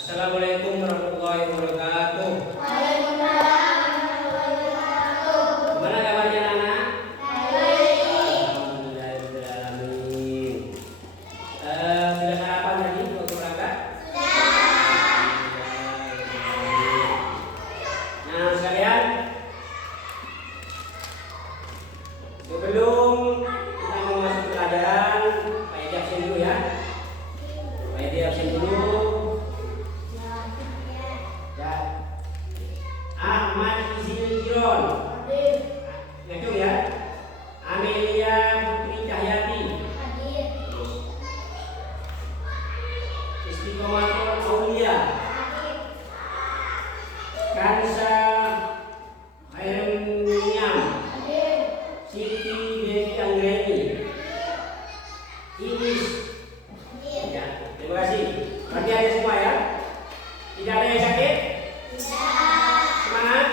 Assalamualaikum warahmatullahi wabarakatuh. Waalaikumsalam warahmatullahi wabarakatuh. Gimana kabarnya anak? Baik. Alhamdulillahirrahmanirrahim. Sudah sarapan tadi waktu berangkat? Nah sekalian, sebelum kita mau masuk pelajaran, Pak Edi absen dulu ya. Pak Edi absen dulu. Ya. Ahmad Izil Giron. Ngacung ya. Amelia Putri Cahyati. Istiqomatul Aulia. Kansa Khairun Niam. Siti Devi Anggreni. Inis. Ya, terima kasih. Berarti ada semua ya. Tidak ada yang sakit? Semangat?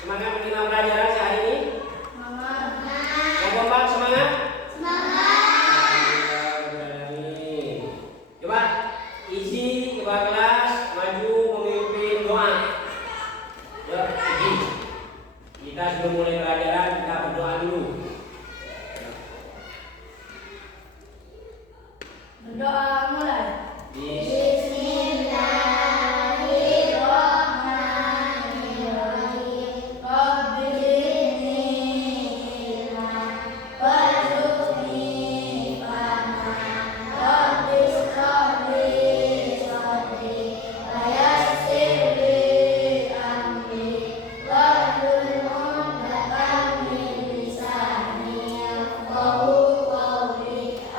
Semangat menerima pelajaran sehari ini? Yang kompak semangat? Alhamdulillah. Coba isi kepala kelas maju memimpin doa. Ya, isi. Kita sebelum mulai pelajaran kita berdoa dulu. Berdoa mulai.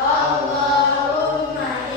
Allahumma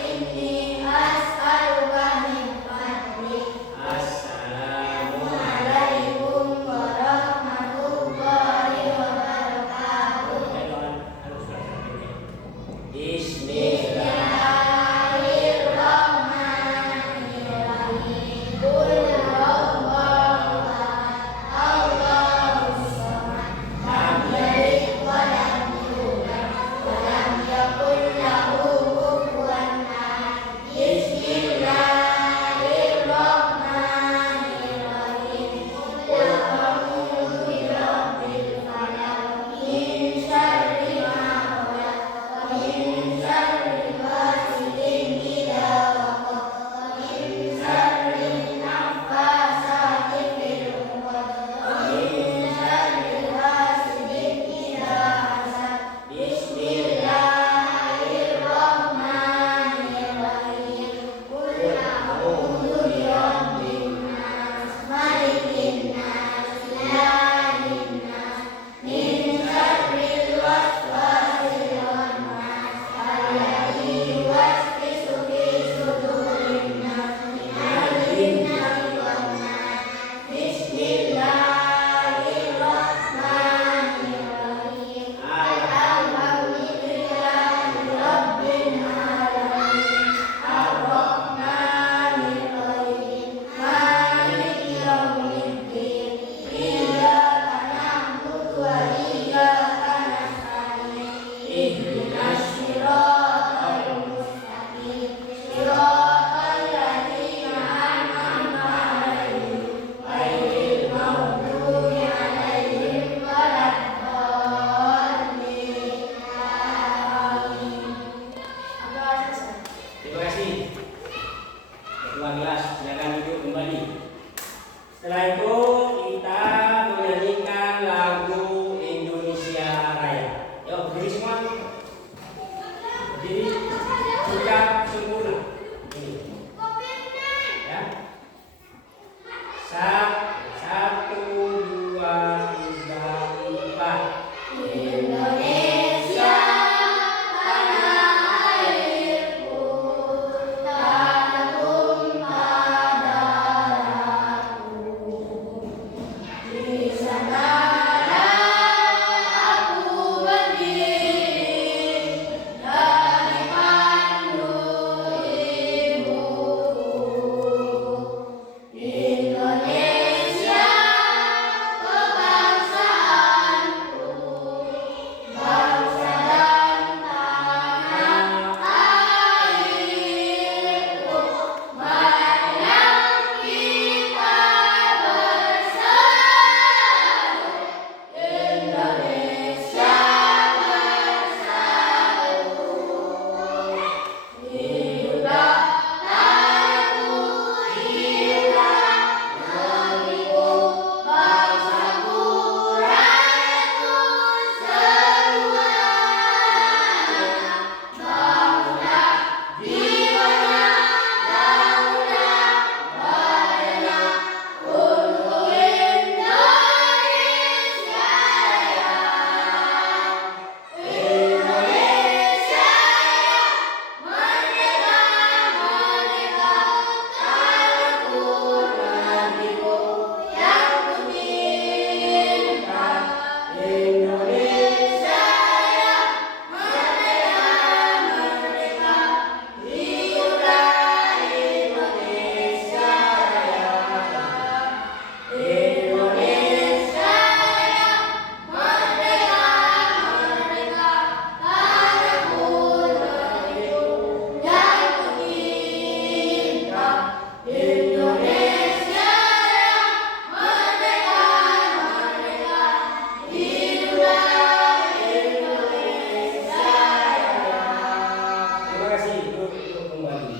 kembali.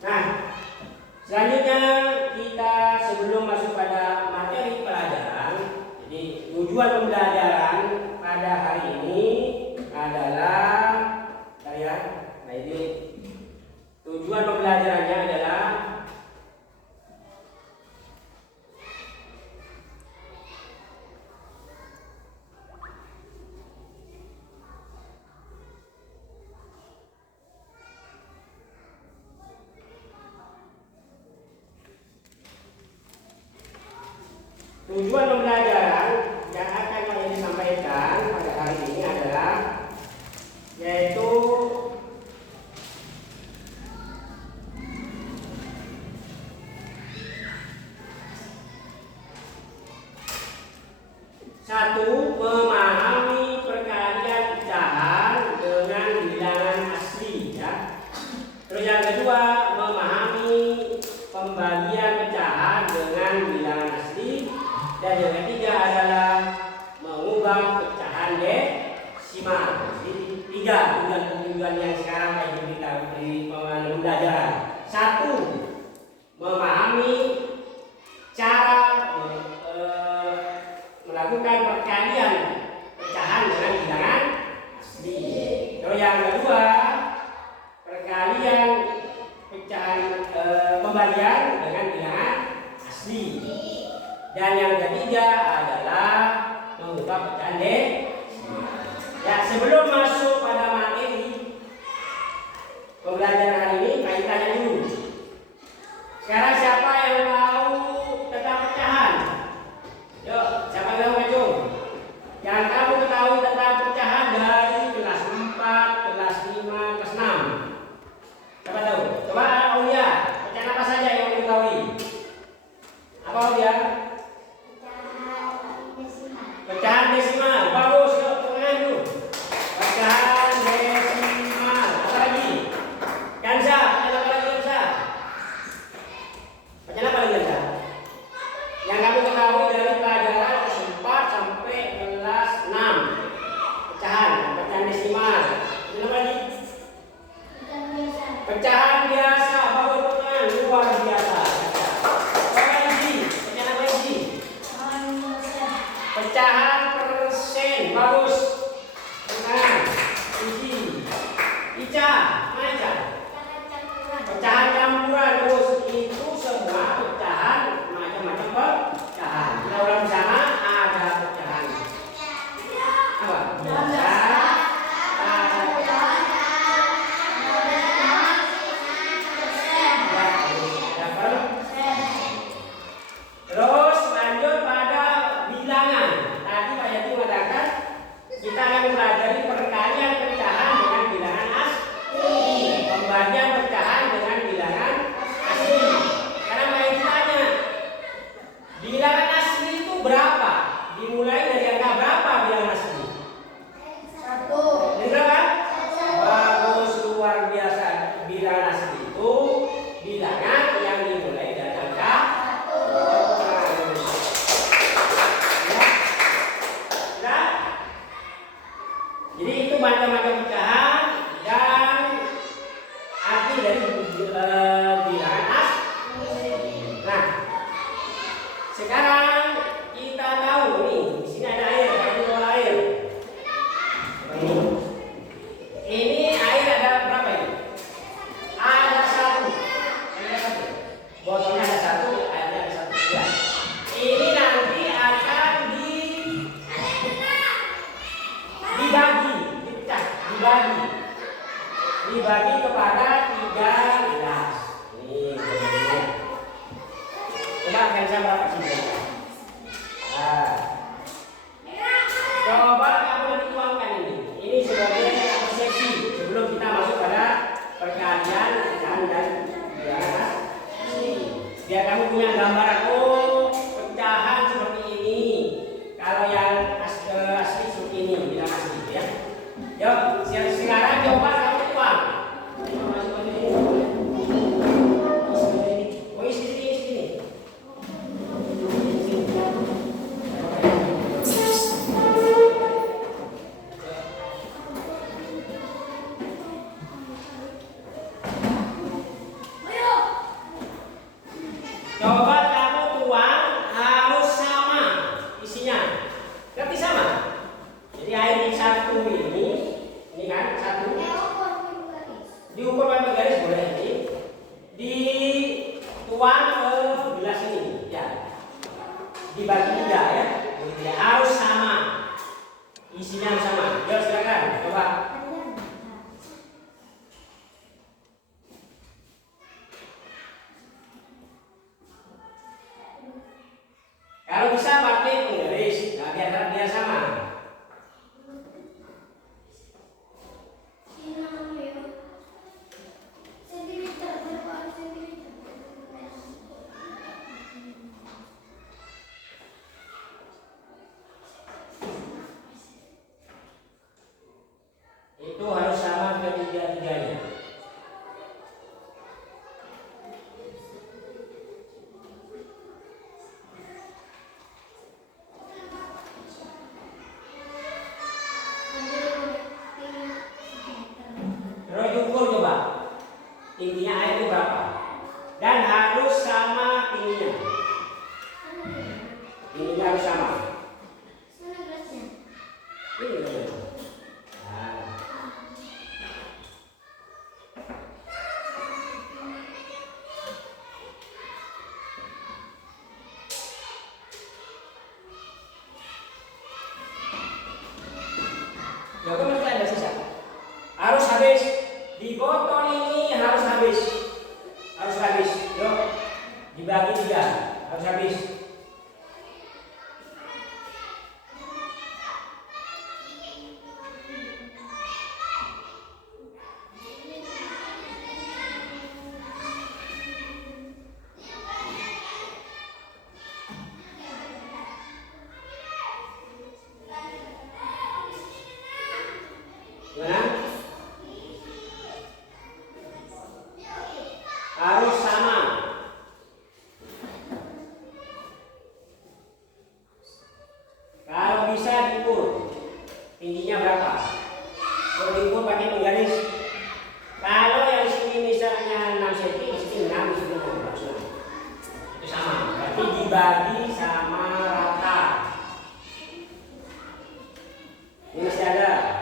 Nah, selanjutnya kita sebelum masuk pada materi pelajaran, jadi tujuan pembelajaran pada hari ini adalah kalian. Nah, ini tujuan pembelajarannya adalah tujuan pembelajaran yang akan kami sampaikan pada hari ini adalah yaitu satu, memahami perkalian pecahan dengan bilangan asli, ya. Terus yang kedua, memahami pembagian pecahan dengan bilangan asli. Dan yang ketiga adalah mengubah pecahan desimal. Jadi tiga tujuan yang sekarang kita beri pembelajaran. Satu, memahami cara melakukan perkalian pecahan dengan bilangan asli. Terus yang kedua, perkalian pecahan pembagian dengan bilangan asli. Dan yang ketiga adalah mengubah pecahan desimal. Ya, sebelum masuk pada materi pembelajaran hari ini, kita tanya dulu. Sekarang siapa yang tahu tentang pecahan? Yuk, siapa yang tahu? Yang kamu ketahui tentang pecahan dari kelas 4, kelas 5, kelas 6. Siapa tahu? Coba Aulia, pecahan apa saja yang kamu ketahui? Apa Aulia? Pecahan desimal, bagus. Yuk, tangan dulu. Pecahan desimal. Apa lagi? Gansa, pecahan apa lagi Gansa? Pecahan apa lagi Gansa? Yang kamu ketahui dari pelajaran kelas 4 sampai kelas 6. Pecahan desimal. Pecahan apa lagi? Pecahan biasa, bagus tangan, luar biasa. Apa lagi? Pecahan apa lagi? Pecahan persen, bagus. Tangan, isi. Ica, mana Ica? Pecahan campuran, bagus. Itu semua pecahan, macam-macam pecahan. Kita ulang bersama, ada pecahan. Apa? Biasa. Terus lanjut pada bilangan. Tadi Pak Yati mengatakan kita akan mempelajari perkalian pecahan dengan bilangan asli, pembagian pecahan dengan bilangan asli. Karena Pak Yati tanya, bilangan asli itu berapa? Dimulai dari angka berapa bilangan asli? 1. Berapa? Bagus, luar biasa. Bilangan asli itu bilangan yang dimulai dari angka 1. Jadi itu macam-macam pecahan dan arti dari bilangan asli. Nah, sekarang kita tahu nih, di sini ada air, ada air. Ini air ada berapa ini? Ada 1. Ada 1. Botolnya ada 1, airnya ada 1. Ya. Ini nanti akan dibagi kepada 3 gelas. Ini bentuknya. Coba akan saya berapa sih? Nah, coba kamu nanti tuangkan ini. Ini sebagai persepsi sebelum kita masuk pada perkalian pecahan dan bilangan asli. Biar kamu punya gambaran, oh pecahan seperti ini. Kalau yang asli seperti ini, bilangan asli, ya. Yuk, sekarang coba kamu tuang. Oh, sini. garis boleh ini dituang ke gelas ini ya, dibagi 3 ya, tidak harus sama, isinya harus sama. Yuk silakan coba. Kalau bisa pakai penggaris, nah, biar sama. Itu harus sama ketiga-tiganya. Terus diukur coba tingginya air itu berapa, dan harus sama tingginya. Tingginya harus sama. Ini. Nah. Ya, kan masih ada sisa. Harus habis di botol ini, harus habis. Yuk, dibagi 3, harus habis. Gimana? Harus sama. Kalau bisa diukur tingginya berapa. Kalau diukur pakai penggaris. Kalau yang sini misalnya 6 cm, di sini 6, di sini 6. Itu sama. Berarti dibagi sama rata. Ini masih ada.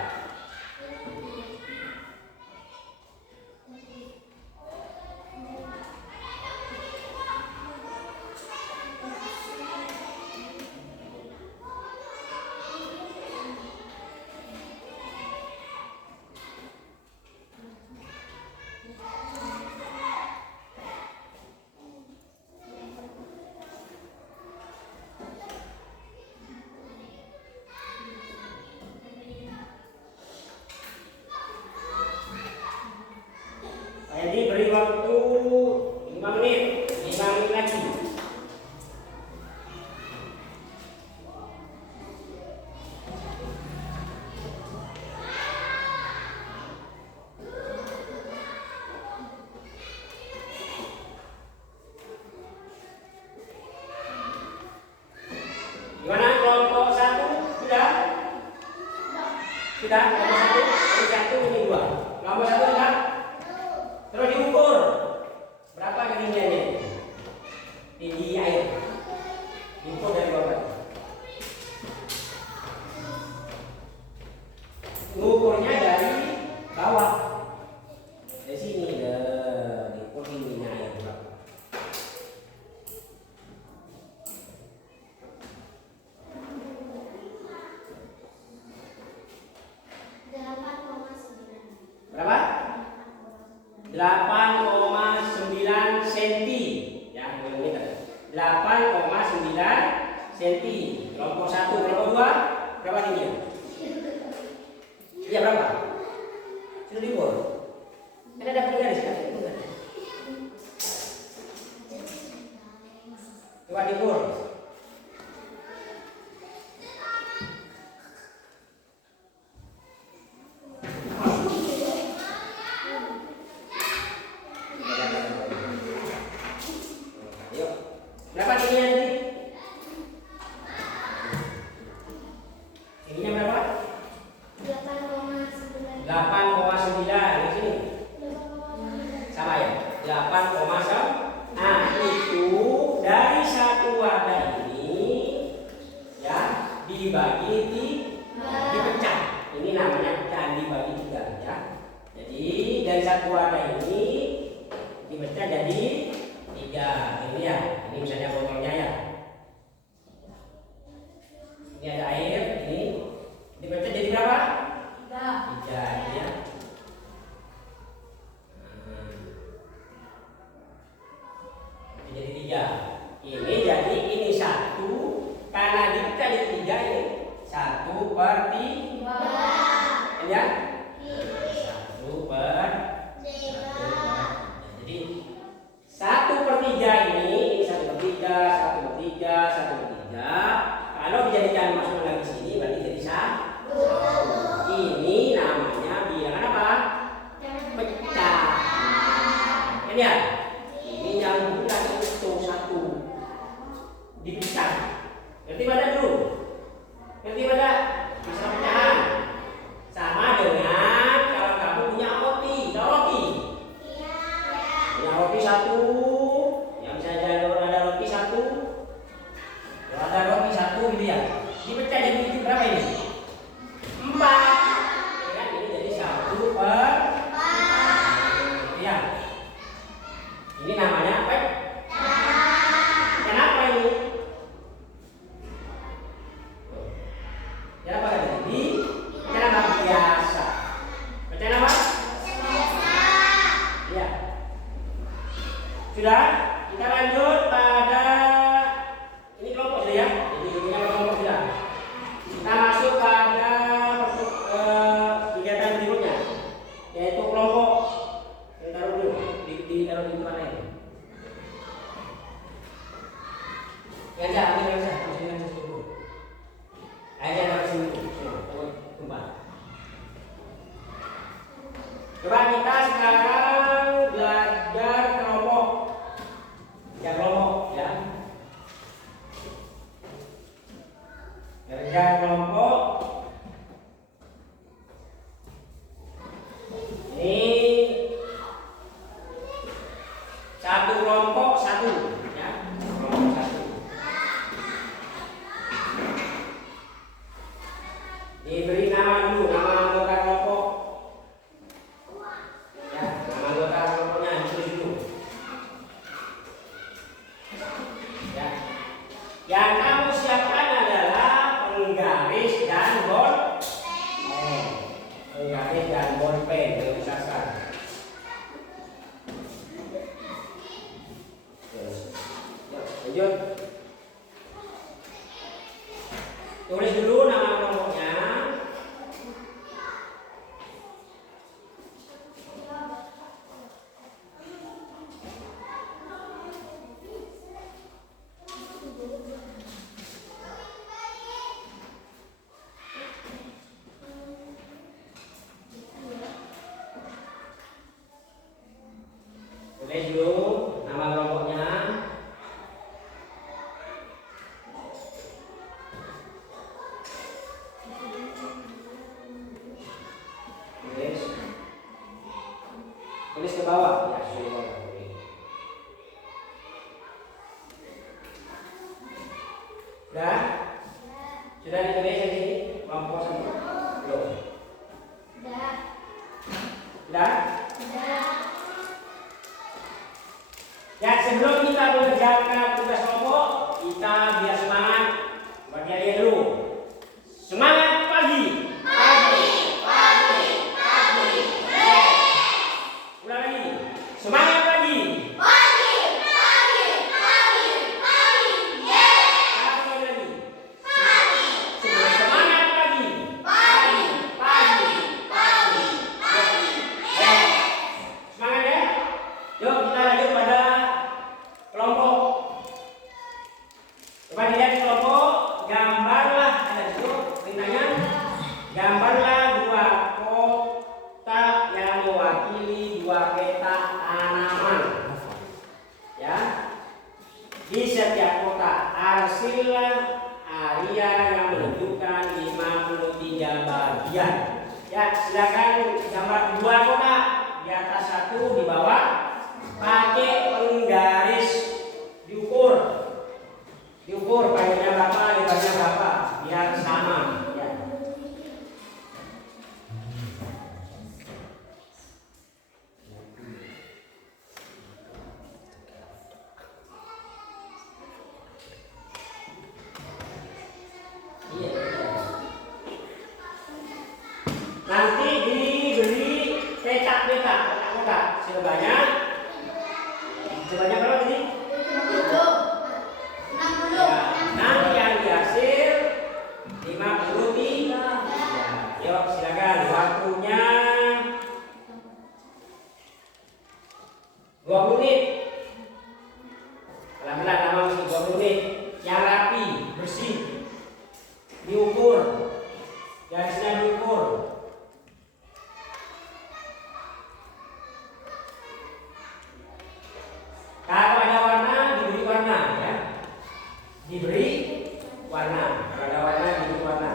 Jadi beri waktu 5 menit, 5 menit lagi. Gimana kelompok 1? Sudah? Sudah? Kelompok 1, ini 2. Kelompok 1 sudah? Terus diukur berapa ketinggiannya, tinggi air, diukur dari bawah. Ngukurnya dari bawah, dari sini diukur tingginya air berapa. Berapa? 8,9 cm ya, 8,9 cm. Kelompok 1, kelompok 2 berapa tingginya? Iya berapa? Sudah diukur? Kan ada penggaris kan? Coba diukur. Berapa tingginya nanti? Tingginya berapa? 8,9. Di sini sama ya? 8,9. Nah itu dari satu wadah ini ya dibagi dipecah. Ini namanya pecahan dibagi 3 ya. Jadi dari satu wadah ini Iya. Ini jadi ini 1 karena dikali 3 ini 1/3. Ya. 1/3. Jadi 1/3 ini 1/3, 1/3, 1/3. Kalau dijadikan masuk lagi sini berarti jadi 1. Ini namanya bilangan apa? Pecah. Ini ya. Ini yang bulan itu 1 dipecah. Ngerti pada dulu? Ngerti pada masalah pecahan? Sama dengan kalau kamu punya roti, tahu roti? Punya roti 1, yang bisa ada roti 1. Kalau ada roti 1 gitu ya, dipecah jadi berapa ini? 4. Ya kan ini jadi 1/4. Ya. Ini namanya pecah. Kenapa ini? Kenapa ada ini? Pecah apa biasa? Pecah apa? Ya. Sudah? Kita lanjut pada ini kelompok sudah ya. Jadi ini kelompok sudah. Kita masuk pada kegiatan berikutnya, yaitu kelompok. Kita taruh dulu ditaruh di mana ini? Aja, ambil aja, masukin aja dulu. Aja taruh sini. Coba. Coba kita sekarang belajar kelompok. Ya kelompok ya. Belajar kelompok. Ini 1 kelompok 1 ya. Kelompok 1. Diberi nama dulu, nama anggota kelompok. Ya, nama anggota kelompoknya ditulis dulu. Ya. Yang kamu siapkan adalah penggaris dan bolpen. Penggaris dan bolpen diusahakan. Lanjut. Tulis dulu nama kelompoknya. Tulis dulu nama kelompoknya. Tulis ke bawah ya, sudah. Sudah ditulis di sini kelompok 1. Belum? Sudah? Ya, sebelum kita mengerjakan tugas kelompok, kita biar semangat. Bagi kalian dulu. Semangat pagi. Ulang lagi. Semangat pagi. Satu lagi. Semangat pagi. Semangat ya. Yuk kita lanjut pada kelompok. Coba dilihat kelompok. Gambarlah, ada dulu perintahnya. Gambarlah 2 kotak yang mewakili 2 peta tanaman. Ya. Di setiap kotak arsilah area yang menunjukkan 53 bagian. Ya, silakan gambar 2 kotak, di atas 1, di bawah. Pakai penggaris diukur panjangnya berapa, lebarnya berapa, biar sama ya. Nanti diberi petak-petak kotak sebanyak berapa tadi? 20 menit. Pelan-pelan lama mesti 20 menit. Yang rapi, bersih, diukur, garisnya diukur. Kalau ada warna, diberi warna ya. Diberi warna. Kalau ada warna, diberi warna.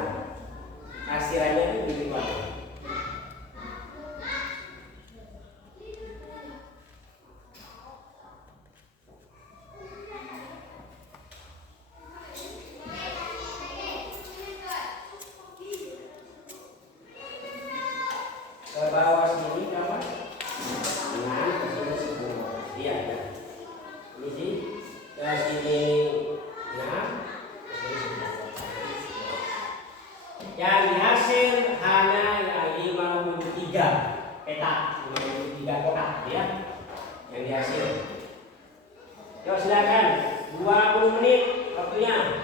Hasilannya itu diberi warna. Ke bawah sini berapa? 6, ke sini 10. Iya ya. Ini sih ke sini 6, ke sini 10. Yang dihasil hanya yang 53 petak, 53 kotak ya. Yang dihasil. Yuk silakan 20 menit waktunya.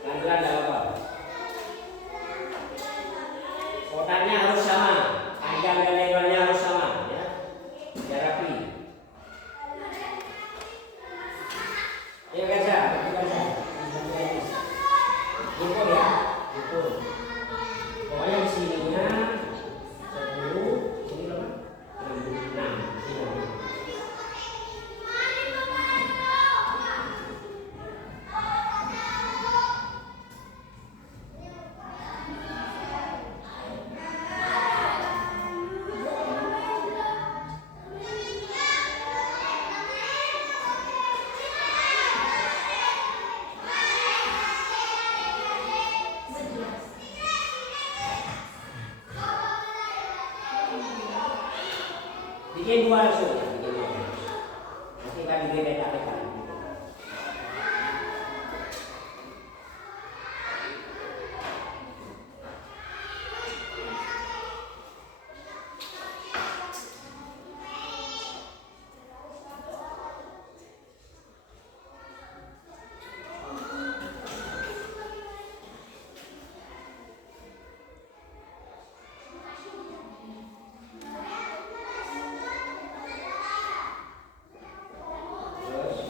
Pelan-pelan tidak apa-apa. Kotaknya harus sama, panjang dan lebarnya harus sama, ya, biar rapi. Ya Gaza, itu Gaza. Ukur ya, ukur. Pokoknya di sininya 10, ini berapa? 6, sini. Bikin 2 langsung, bikin 2. Nanti kan diberi peta-peta. Terus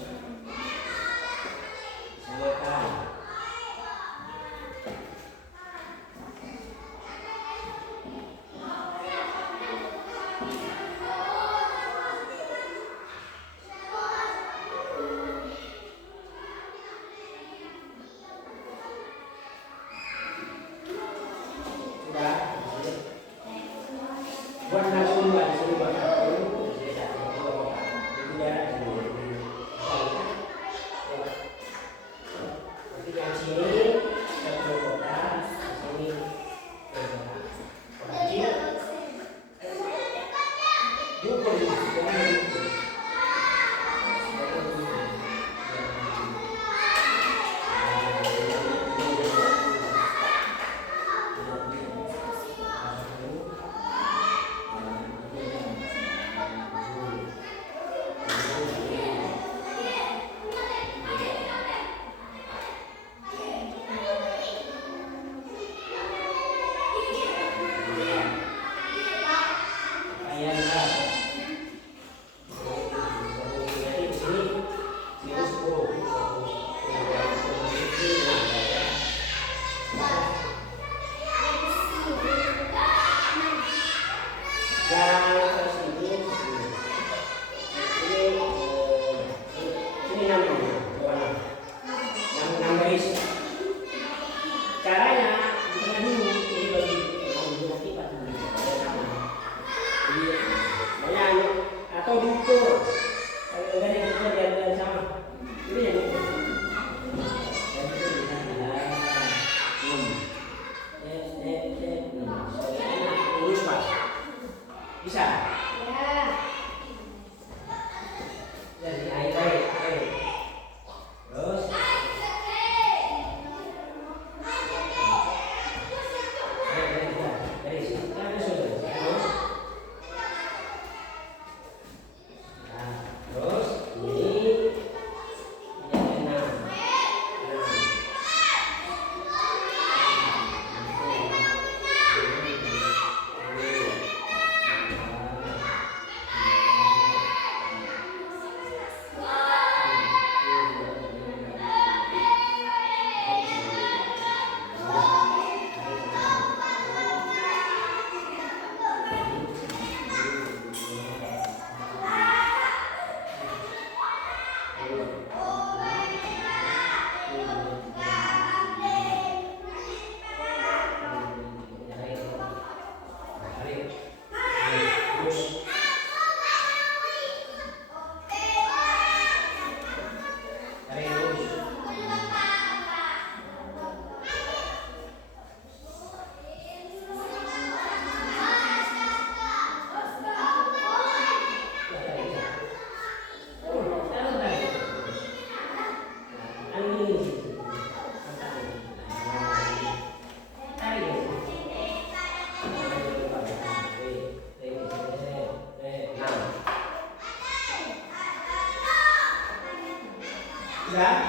Sudah?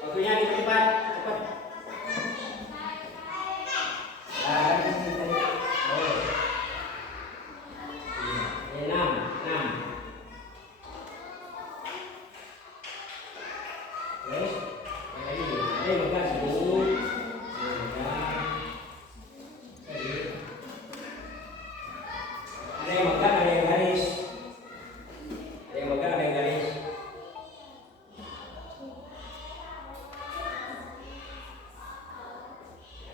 Waktunya cepat, cepat. Enam. Terus, ada yang bukan sini. Ada yang bukan, ada yang garis. Ada yang bukan, ada yang garis.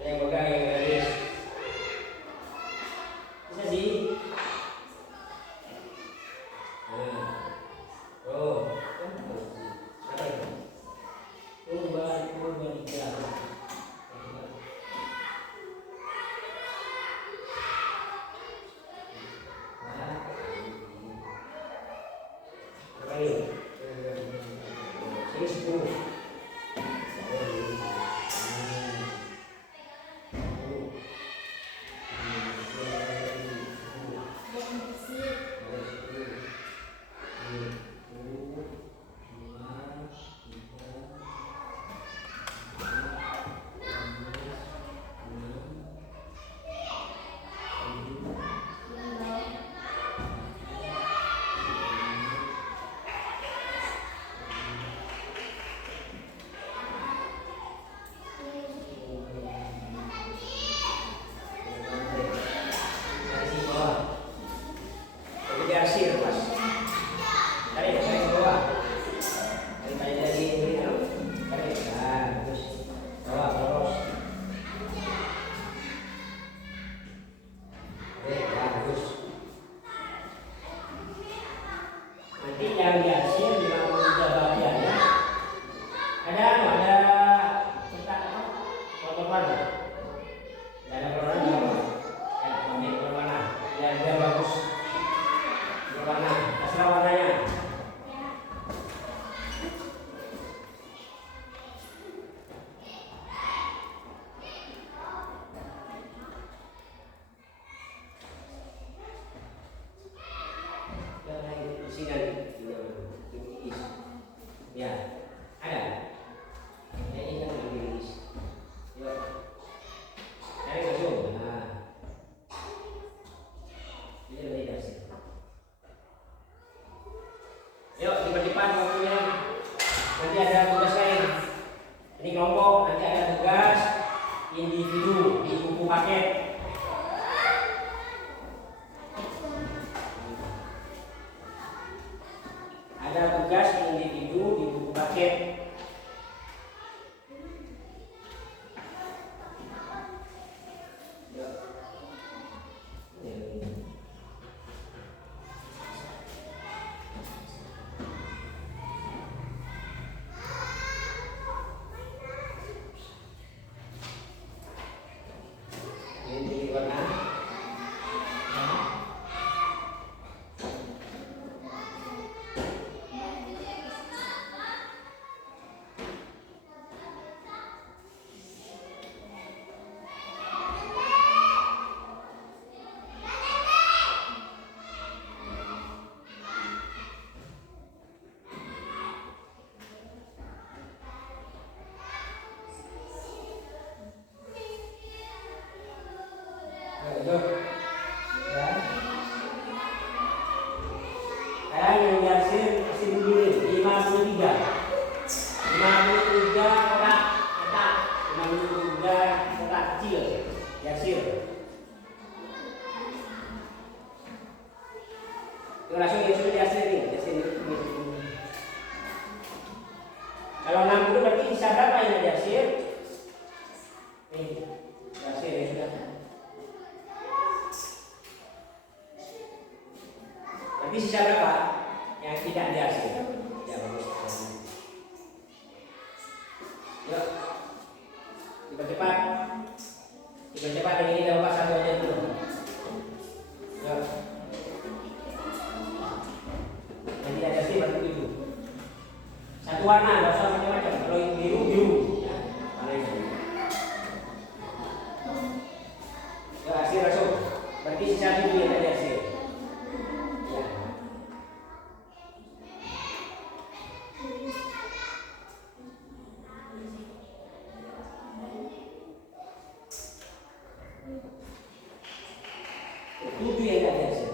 Ada yang pegang yang garis. Bisa sih. Nah. Oh. Apa itu? Coba tiga. Apa ini? Ini 10. Hasil pas. Tarik ke bawah. Tarik dari ini taruh. Tarik. Nah, terus bawah terus. Bagus. Nanti yang dihasil di tiga bagian ya. Ada cetak foto warna. Ada warna apa? Ambil warna. Yang dia bagus. Warna, terserah warnanya. Ya, ada. Ini kan lebih yuk, cari langsung. Nah, ini lebih kasih. Yuk, cepat-cepat waktunya. Nanti ada tugas lain. Ini kelompok, nanti ada tugas individu di buku paket. Ada tugas individu di buku paket. Ini warna. Ayo, ya. Yang dihasil begini 53 kotak kecil dihasil. Itu langsung yang sudah dihasil nih, Kalau 60 berarti bisa berapa yang dihasil? Nih, dihasil ya sudah. Tapi sisa berapa yang tidak dihasil? Ya bagus. Yuk, cepat-cepat. Sudah cepat yang ini dapat satu aja dulu. Ya. Yang tidak ada sih baru itu. Satu warna, nggak usah macam-macam. Kalau yang biru biru. Ya, warna itu. Ya, hasil masuk. Berarti sisa itu yang tadi hasil. Ya. Tujuh yang tadi hasil.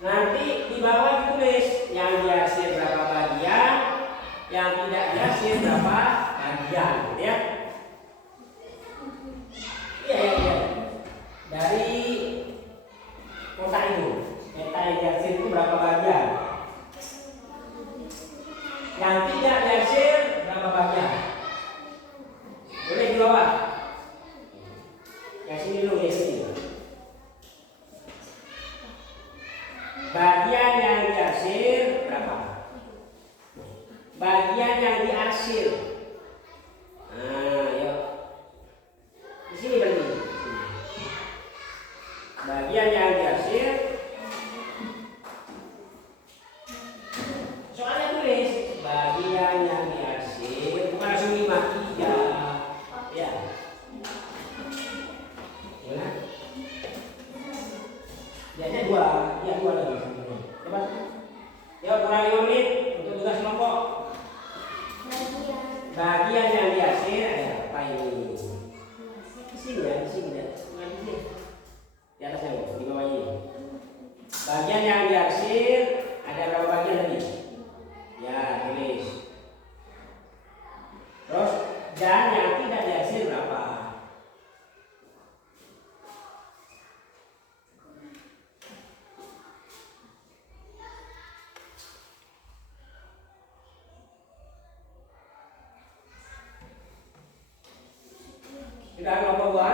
Nanti di bawah ditulis yang dihasil berapa bagian, yang tidak dihasil berapa bagian, ya. Iya. Dari kotak itu, peta yang dihasil itu berapa bagian? Yang tidak dihasil berapa bagian? Boleh di bawah. Yang sini dulu, yang sini. Bagian yang dihasil berapa? Bagian yang dihasil. Nah, yuk. Di sini berarti. Bagian yang dihasil. Soalnya tulis bagian yang dihasil, bukan langsung 53. Ya. Ya. Biasanya dua lagi. Coba. Yuk, kurang 5 menit untuk tugas kelompok. Bagian yang dihasil ada apa ini? Di sini ya, di sini ya. Di atasnya, di bawah ini. Bagian yang dihasil ada berapa bagian tadi? Ya, tulis. Terus dan yang tidak dihasil berapa? Sudah kelompok 2?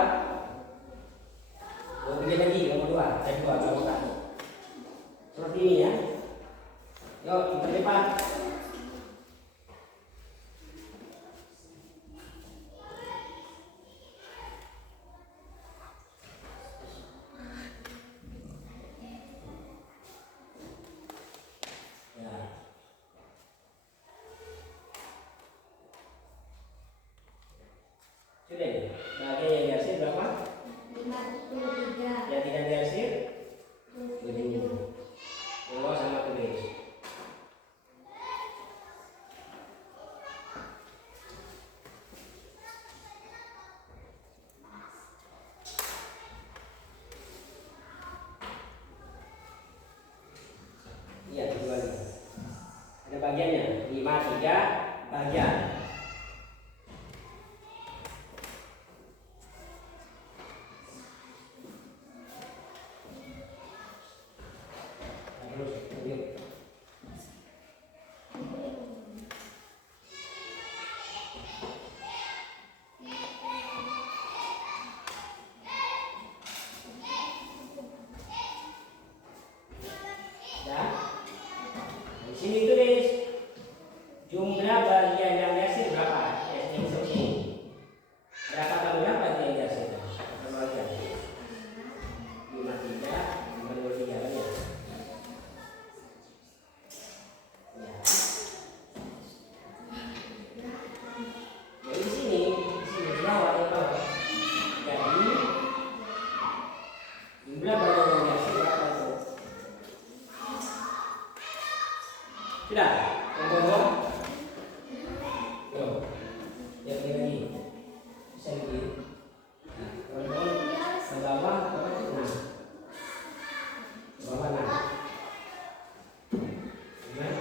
Begini lagi kelompok 2, yang 2 kelompok 1. Seperti ini ya. Yuk, kita cepat. Sudah, bagian yang dihasil berapa? 53. Yang tidak dihasil? 7. Bawah sama tulis. Iya, itu lagi. Ada bagiannya, 53 bagian. Di sini tulis jumlah bagian yang dihasil berapa? Ya, ini masuk sini. Berapa kali berapa yang dihasil? Berapa bagian? 53, 53 lagi. Ya. Jadi di sini di bawah, di bawah. Jadi jumlah bagian yang dihasil berapa itu? Sudah, yang kedua. Yo, yang lagi. Bisa lagi. Nah, ke bawah, nah. Bawah nah. Gimana?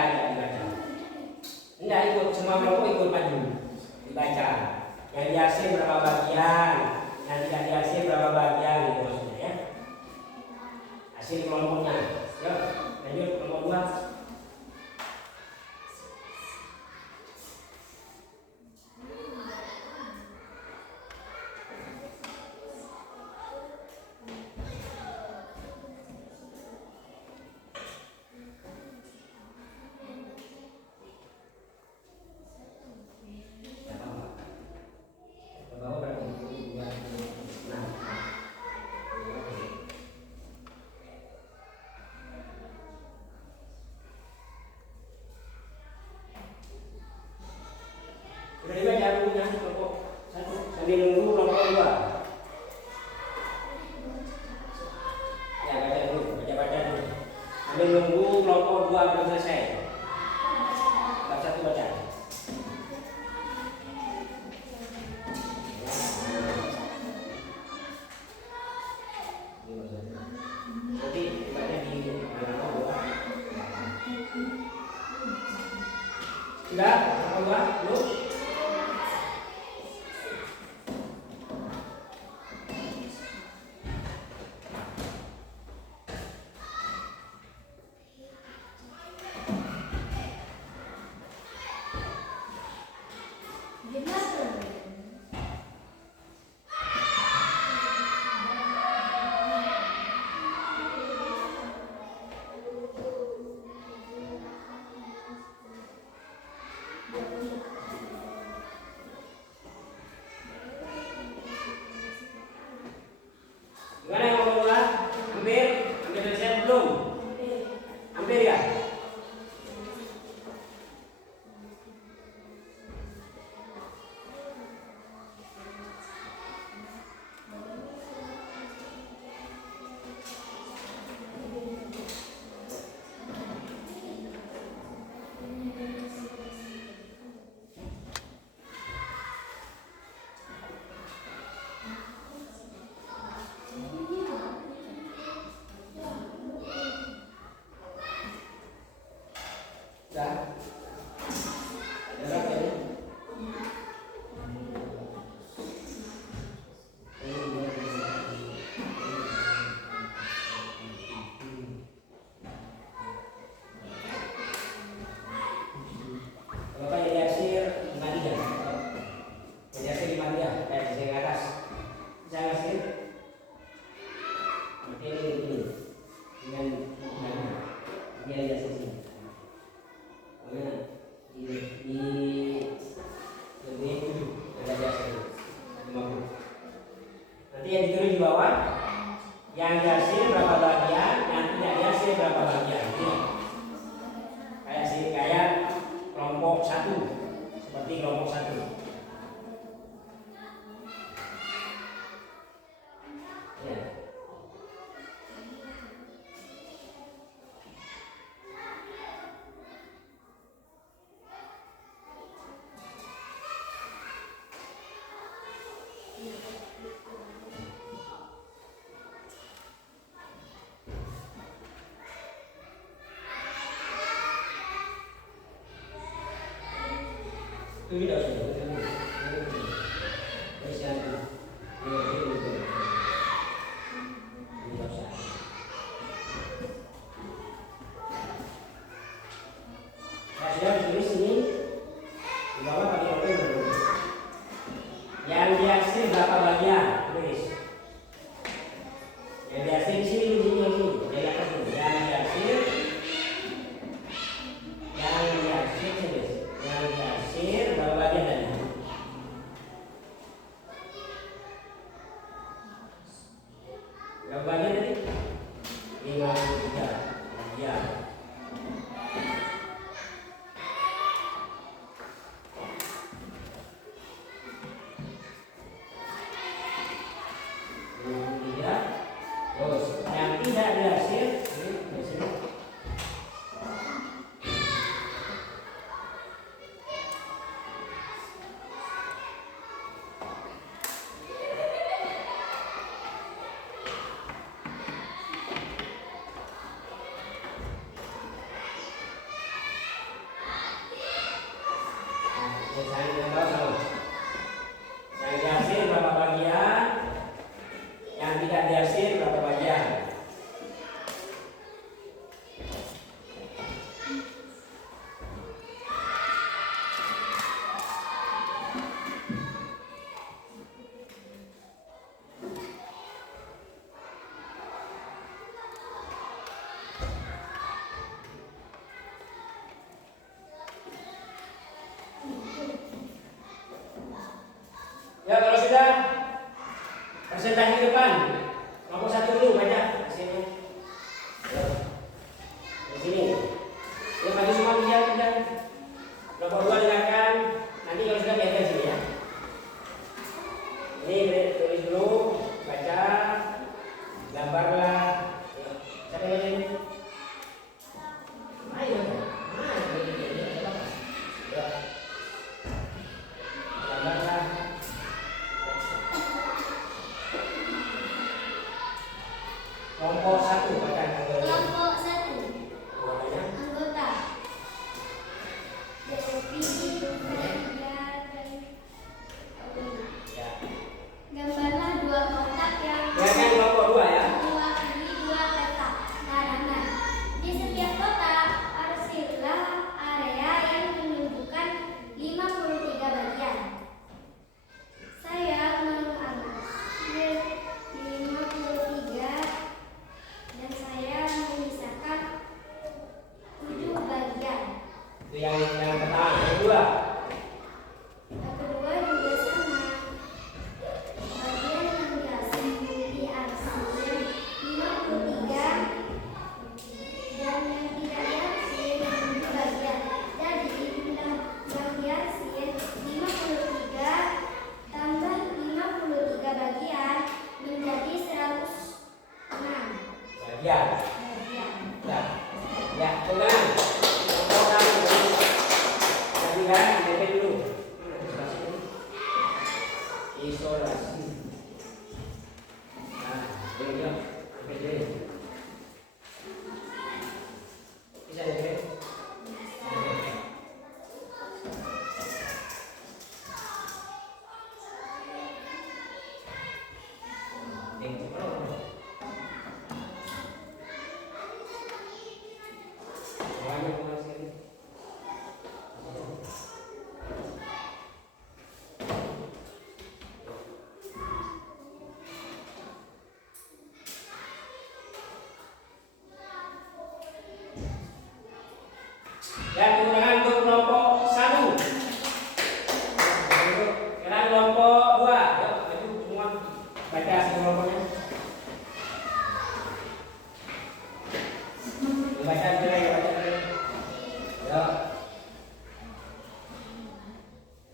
aja dibaca. Enggak ikut, semua kelompok ikut maju dibaca. Yang di AC berapa bagian, yang tidak di AC berapa bagian gitu maksudnya ya. Hasil kelompoknya. Yuk, lanjut kelompok 2. Sudah dibaca bukunya kelompok 1 sambil nunggu kelompok 2. Ya baca dulu, baca dulu. Sambil nunggu kelompok 2 belum selesai. Bab 1 baca. Nanti dibaca di kelompok 2. Sudah, kelompok 2 belum? Gimana yang mau keluar? Hampir selesai belum? Hampir ya? Sudah? Ada berapa ini? Kalau Pak jadi hasil 53. Jadi hasil 53, kayak di atas. Bisa hasil? Nanti ini dengan ini ada sini. Nanti yang ditulis di bawah, yang dihasil berapa bagian, yang tidak dihasil berapa bagian. Kayak kelompok 1, seperti kelompok 1. Ya. Itu tidak usah. Sudah ditulis ini di bawah pakai open. Yang dihasil berapa bagian? Tulis. Yang dihasil di sini, di sini. Dari atas dulu. Yang dihasil tulis. Yang dihasil berapa bagian tadi? Berapa bagian tadi? 53 bagian. Ya, kalau sudah presentasi ke depan. Kelompok 1 dulu baca hasilnya. Ya. Di sini. Ya, maju semua lihat. Kelompok 2 dengarkan. Nanti kalau sudah lihat sini ya. Ini tulis dulu, baca, gambarlah. Siapa yang ini? Ayo. Gambarlah. Kelompok 1 baca gambarnya. Kelompok 1. Warnanya. Anggota. Ya. Gambarlah 2 kotak yang Dengarkan kelompok 2 ya. mewakili 2 petak larangan. Di setiap kotak arsiplah area yang menunjukkan 53 bagian. Saya mengarsir 53 dan saya menyisakan 7 bagian. Itu yang pertama, yang kedua. Yang kedua juga sama. Bagian yang diarsir 53 dan yang tidak diarsir 7 bagian. Jadi yang diarsir 53 tambah 53 bagian menjadi 106 Bagian. bagian. Ya, pegang. Kelompok 1. Tadi kan, DP dulu. Isolasi. Nah, ini dia. DP. Bisa DP? Dan menggunakan untuk kelompok 1. Sekarang kelompok 2. Yuk, maju semua. Baca hasil kelompoknya. Baca dulu. Yuk.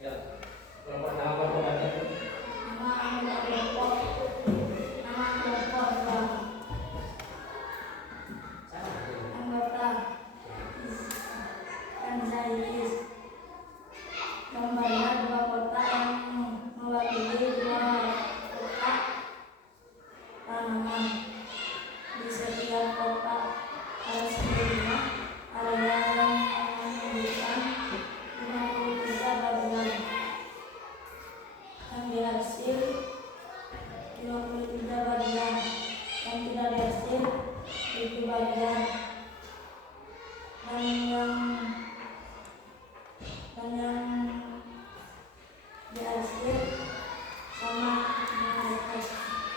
Yuk. Kelompok nama kelompok baca dulu. Nama kelompok 2. Anggota Anzairis. Gambarlah 2 kotak yang mewakili 2 kotak tanaman. Di setiap kotak arsiplah area yang menunjukkan 53 bagian. Yang diarsir 53 bagian. Yang tidak diarsir 7 bagian. Dan yang diarsir sama dengan atas.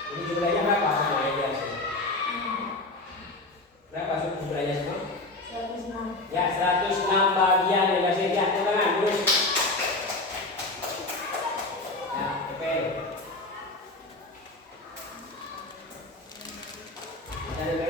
Ini jumlahnya berapa semua yang dihasil? Berapa jumlahnya semua? 106. Ya, 106 bagian yang dihasil. Ya, tangan terus. Ya, DP. Bisa DP.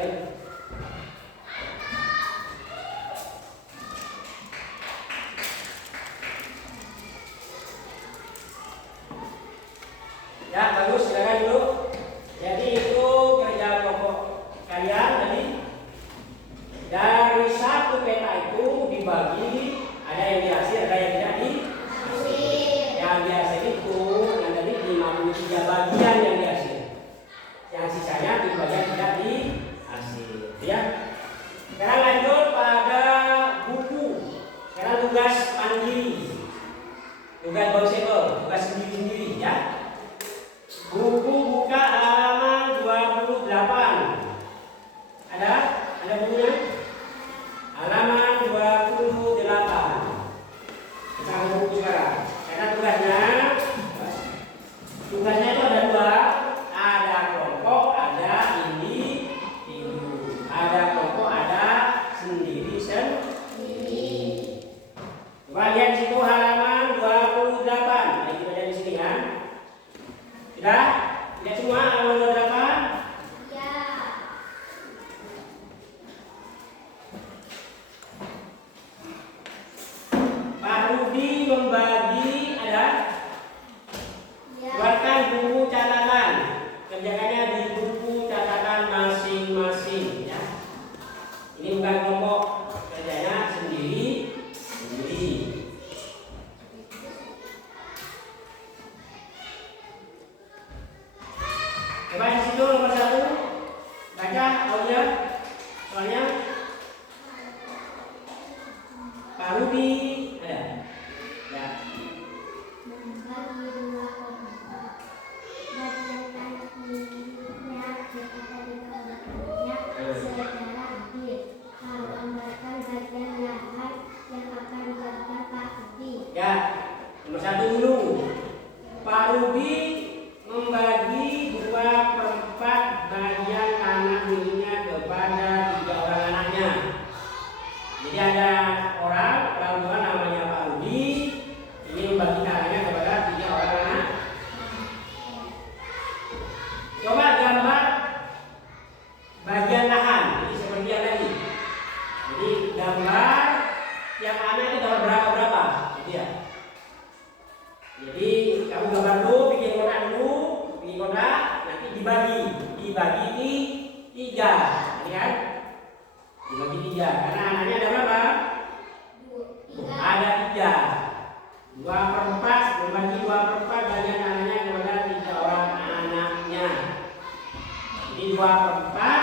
Ya, bagus, silakan dulu. Jadi itu kerja kelompok kalian tadi. Dari 1 peta itu dibagi, ada yang dihasil, ada yang tidak dihasil. Yang dihasil itu yang tadi 53 bagian yang dihasil. Yang sisanya 7 bagian tidak dihasil. Ya. Sekarang lanjut pada buku. Sekarang tugas mandiri. Tugas bausebel, tugas sendiri-sendiri ya. Buku buka halaman 28. Ada bukunya? Halaman 28. Kita ambil buku sekarang. Karena tugasnya itu ada 2. Ada kelompok, ada individu. Ada kelompok, ada sendiri-sendiri. Coba lihat situ halaman 28. Nah, kita lihat di sini kan. membagi ada. Ya. Membagi dua keempat. Bagian kakinya kepada tiga orangnya secara adil. Gambarkan bagian lahan yang akan dijadikan Pak Rudi. Ya, nomor 1 dulu. Pak Rudi membagi 2/4 bagian tanah miliknya kepada 3 orang anaknya. Jadi ada orang tua namanya Pak Rudi, ini membagi tanahnya kepada 3 orang anak. Coba gambar bagian lahan, jadi seperti yang tadi. Jadi gambar tiap anak itu dapat berapa, gitu ya. Jadi kamu gambar dulu, bikin kotak, nanti dibagi ini 3, ini kan? Dibagi 3, karena anaknya ada berapa? Ada 3. 2/4 membagi 2/4 bagian anaknya kepada 3 orang anaknya. Jadi 2/4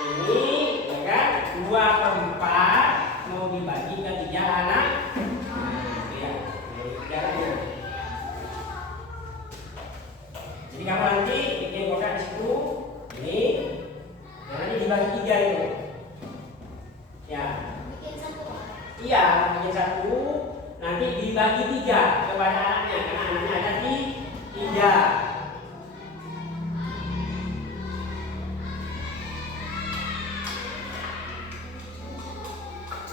ini, ya kan? 2/4 mau dibagi ke 3 anak. Ya, caranya. Jadi kamu nanti bikin kotak di situ, ini, dan nanti dibagi 3 itu. Ya. Iya, bikin 1, nanti dibagi 3 kepada anaknya, karena anaknya ada 3.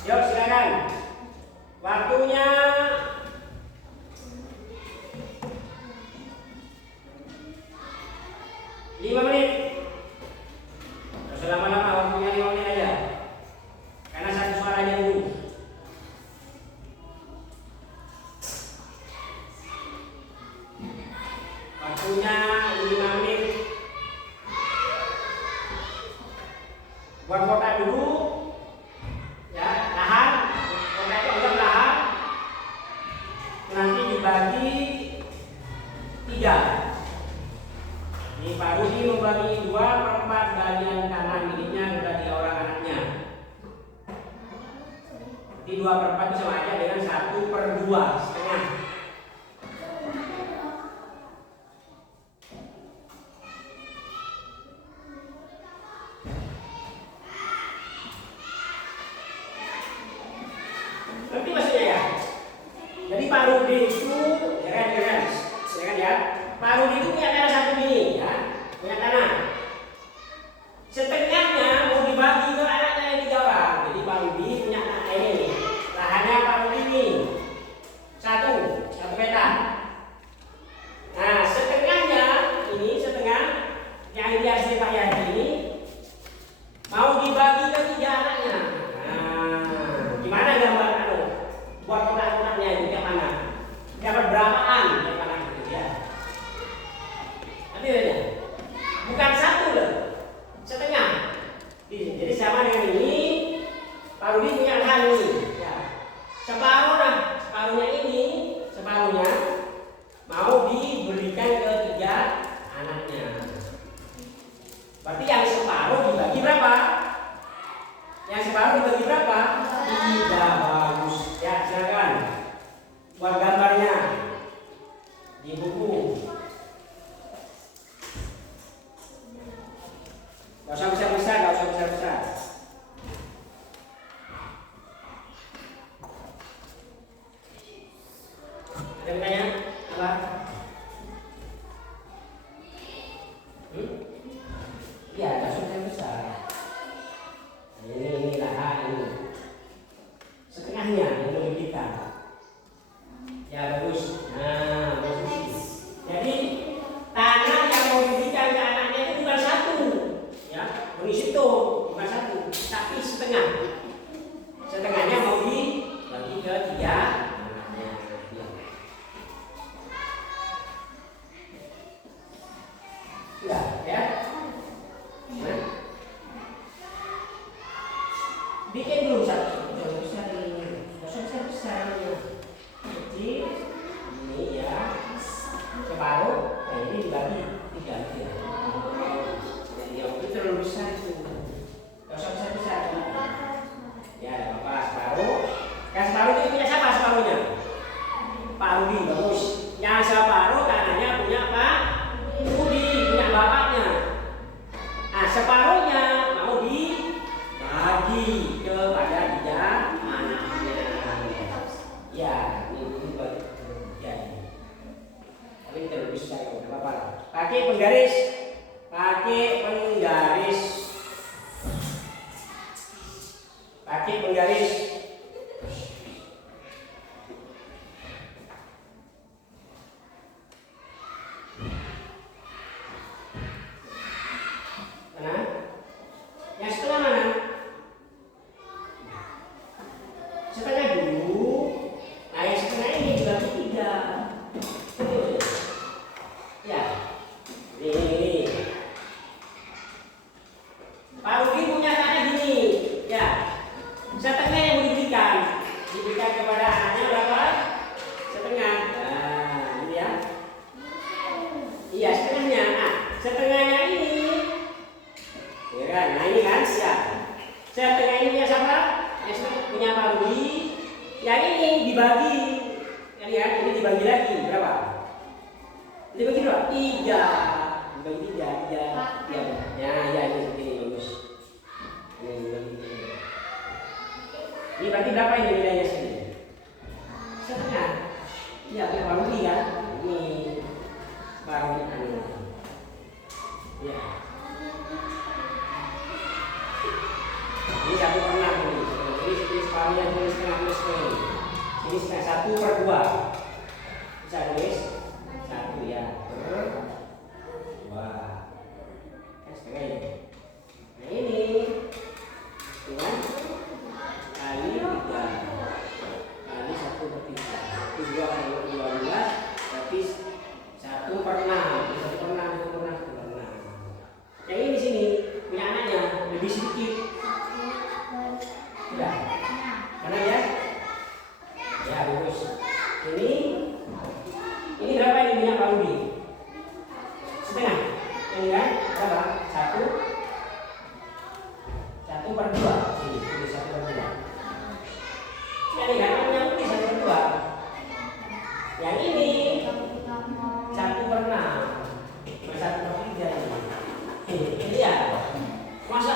Yuk silakan. Waktunya 5 menit. Selama-lama waktunya 5 menit aja. Karena 1 suaranya dulu. Waktunya 5 menit. Buat kotak dulu. Ya, lahan. Kotak itu anggap lahan. Nanti dibagi 3. Ini Pak Rudi membagi 2/4 bagian tanah miliknya kepada 3 orang anaknya. Jadi 2/4 bisa aja dengan 1/2 setengah. Ngerti maksudnya ya? Jadi Pak Rudi itu, ya. Pak Rudi itu punya tanah 1 ini, ya, punya tanah. Setengahnya mau dibagi ke anaknya yang 3 orang. Jadi Pak Rudi punya tanah ini, lahannya Pak Rudi ini 1 meter. Nah, setengahnya ini yang dihiasi Pak Yadi ini mau dibagi ke 3 anaknya. Nah, gimana gambar buat kotak-kotaknya itu tiap anak? Dapat berapaan tiap anak itu ya? Nanti aja. Bukan 1 loh, setengah. Jadi sama dengan ini, Pak Rudi punya lahan ini. Ya. Separuhnya ini, separuhnya mau diberikan ke 3 anaknya. Berarti yang separuh dibagi berapa? Yang separuh dibagi berapa? 3. Bagus. Ya, silakan. Buat gambarnya di buku. Gak usah besar. Ada yang tanya? Apa? Iya, gak usah besar. Ini lahan ini. Setengahnya yang mau diberikan. Ya bagus. Nah, bagus. Jadi tanah yang mau diberikan ke anaknya itu bukan 1, ya, mengisi itu bukan 1, tapi setengah. Setengahnya mau dibagi ke 3 anaknya. Ya, ya. Nah. Bikin dulu 1. Besar. Kecil ini ya, separuh. Nah, ini dibagi 3 ya. Jadi yang itu terlalu besar itu. Gak usah besar. Ya, ada apa? Separuh. Yang separuh itu punya siapa? Rudi, bagus. Yang separuh tanahnya punya Pak Rudi, punya bapaknya. Nah, separuhnya mau dibagi kepada dia anaknya. Ya, ini bagi. Ya, tapi terus saya nggak apa-apa. Pakai penggaris, pakai penggaris, pakai penggaris. Mana? Yang setengah mana? Setengah dulu. Nah, yang setengah ini dibagi 3. Ya, ini. Pak Rudi punya tanah gini, ya. Setengah yang diberikan kepada anaknya berapa? Setengah. Nah, ini ya. Iya, setengahnya. Nah, setengahnya ini. Ya kan? Nah, ini kan siap. Setengah ini punya siapa? Yang setengah punya Pak Rudi. Yang ini dibagi. Ya, lihat, ini dibagi lagi berapa? Dibagi berapa? 3. Dibagi 3. Ya, ini bagus. Ini berarti berapa ini nilainya sini? Setengah. Iya, kayak Pak Rudi kan? Ini Pak Rudi. Ya. Ini 1/6 ini. Ini separuhnya ini setengah plus ini. Ini setengah 1/2. Bisa tulis 1 ya. 2. Setengah ini. Nah ini dengan kali 3 kali 1/3. 2 kali 12 berarti 1/6. 1/6. Yang ini di sini punya anaknya lebih sedikit. Sudah. Karena ya? Ya, bagus. Ini berapa ini punya Pak Rudi? Setengah. Ini kan berapa? 1/2. Ini 1/2. Ini kan punya Rudi 1/2. Yang ini 1/6. 1/3 ini ya. Masa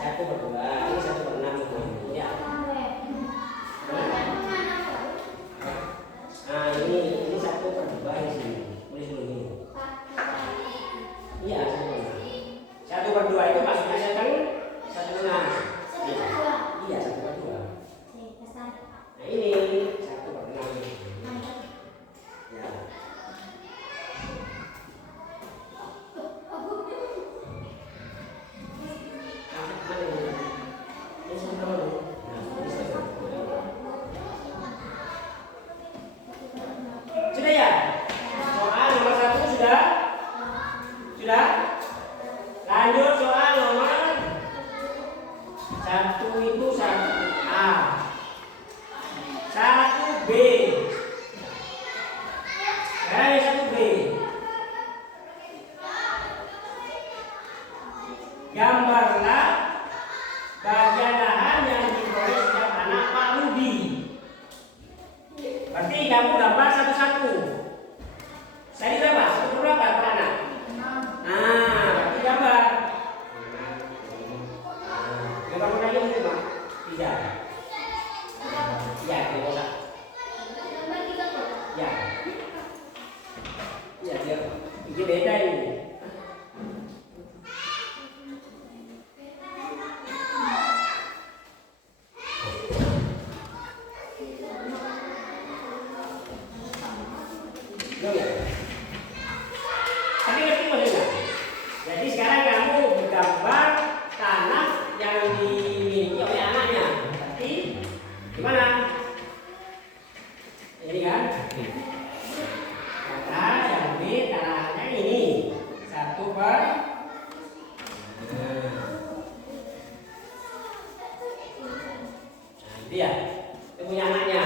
1/2. Ini 1/6 ya. Nah, ini 1/2 di sini. Tulis dulu ini. Iya, 1/2 itu maksudnya 1/6. Iya, 1/2. Nah, ini 1/6. Ya. Sudah ya? Soal nomor 1 sudah? Sudah? Lanjut soal nomor 1 itu 1A, 1B. Sekarang yang 1B. Gambarlah bagian lahan yang diperoleh setiap anak Pak Rudi. Berarti kamu dapat 1/1. Tadi berapa? 1/2 per anak? Nah, berarti gambar. Gambar mana yang itu, Pak? 3. Ya, ini kotak. Ya. Ya, dia. Ini beda ini. Tapi ngerti maksudnya? Jadi sekarang kamu menggambar tanah yang dimiliki oleh anaknya. Berarti gimana? Ini kan? Maka yang B tanahnya ini 1/. Nah, dia itu punya anaknya.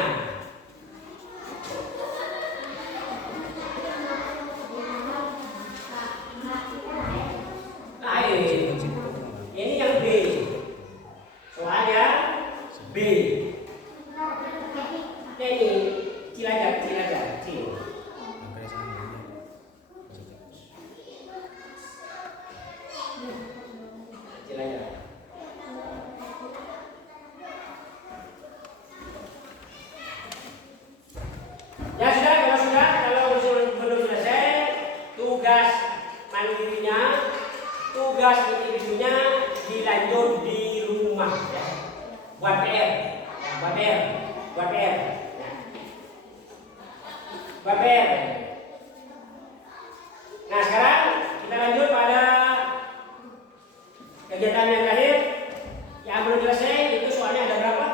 Ini yang B. Soalnya B. Ini Cilacap, Cilacap, Cilacap. Ya sudah, kalau belum selesai tugas mandirinya, tugas individunya dilanjut di rumah ya. Buat PR, buat PR. Nah sekarang kita lanjut pada kegiatan yang terakhir yang belum selesai. Itu soalnya ada berapa?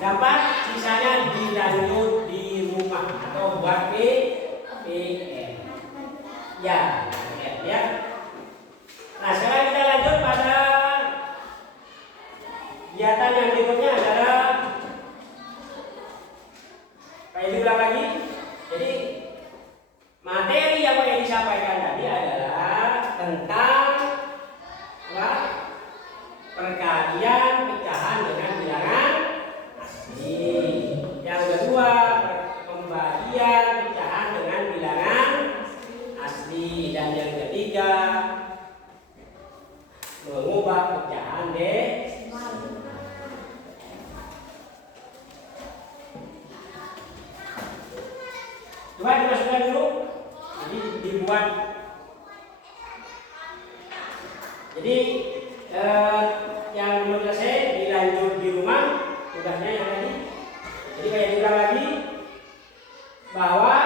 Ada 4, sisanya dilanjut di rumah atau buat PR. Ya. Nah sekarang kita lanjut pada kegiatan yang berikutnya adalah ulang lagi. Jadi materi yang disampaikan tadi adalah tentang perkalian pecahan dengan bilangan asli. Yang kedua, pembagian pecahan dengan bilangan asli. Dan yang ketiga, mengubah pecahan desimal. Coba dimasukkan dulu. Jadi dibuat. Jadi yang belum selesai dilanjut di rumah tugasnya yang tadi. Jadi kayak diulang lagi bahwa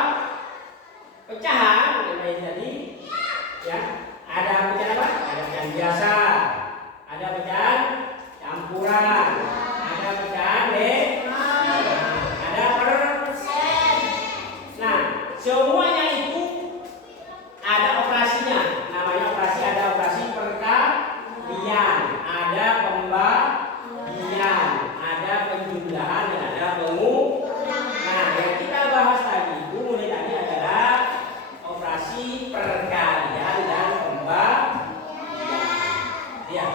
pecahan yang tadi ya, ada pecahan apa? Ada pecahan biasa, ada pecahan campuran, ada pecahan ada persen. Nah, semuanya itu ada operasinya. Namanya operasi, ada operasi perkalian, ada pembagian, ada penjumlahan, dan ada pengurangan. Nah, yang kita bahas tadi itu mulai tadi adalah operasi perkalian dan pembagian. Ya.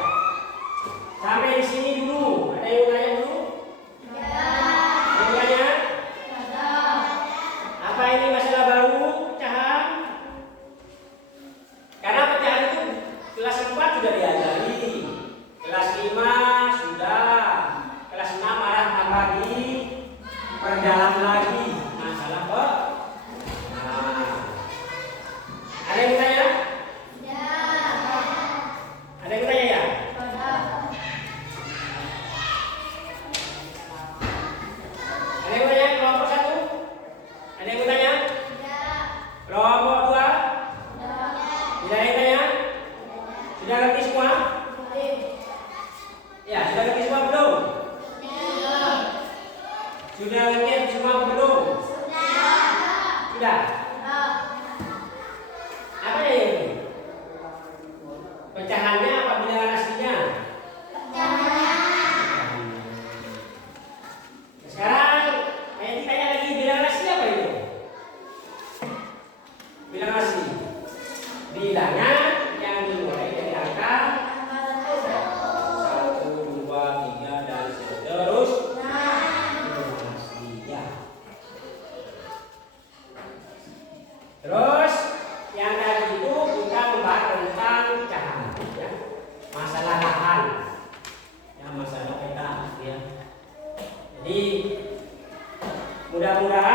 Sampai di sini dulu. Ada yang tanya dulu? Ada yang tanya? Apa ini masalah baru pecahan? Karena pecahan itu kelas 4 sudah diajari, kelas 5 sudah, kelas 6 malah tambah di perdalam lagi masalah kok. Nah, ada yang tanya? Ada yang tanya ya? Ada yang tanya kelompok 1? Ada yang tanya? Kelompok 2? Tidak ada yang tanya? Sudah ngerti semua? Ya, sudah ngerti semua belum? Sudah ngerti semua belum? Sudah. Apa ya ini? Pecahannya apa bilangan aslinya? Sekarang saya ditanya lagi, bilangan asli apa itu? Bilangan asli bilangan yang dimulai dari angka 1, 2, 3 dan seterusnya. Bilangan asli ya. Terus yang tadi itu kita membahas tentang pecahan ya. Masalah lahan. Ya, masalah peta ya. Jadi mudah-mudahan